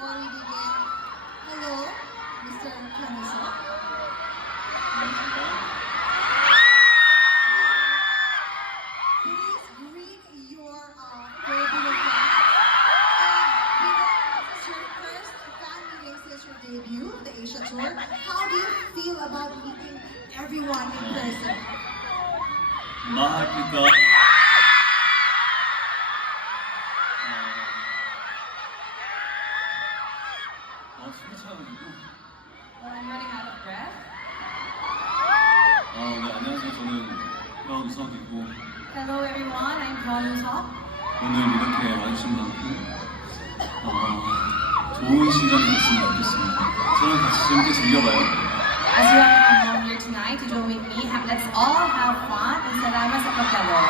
before we begin, hello, Mr. Caniso. Please greet your Filipino fans. And this is your first fan meeting since your debut, the Asia Tour. How do you feel about meeting everyone in person? mahal kita. 숨이 차가지고. I'm running out of breath. 네, 안녕하세요. 저는 현 우석이고 Hello everyone, I'm Kwon Seok. 오늘 이렇게 와주신 만큼 좋은 시간이 됐으면 좋겠습니다. 저랑 같이 재밌게 즐겨봐요. As you have come home here tonight to join with me, let's all have fun and salamat sa pagdalo.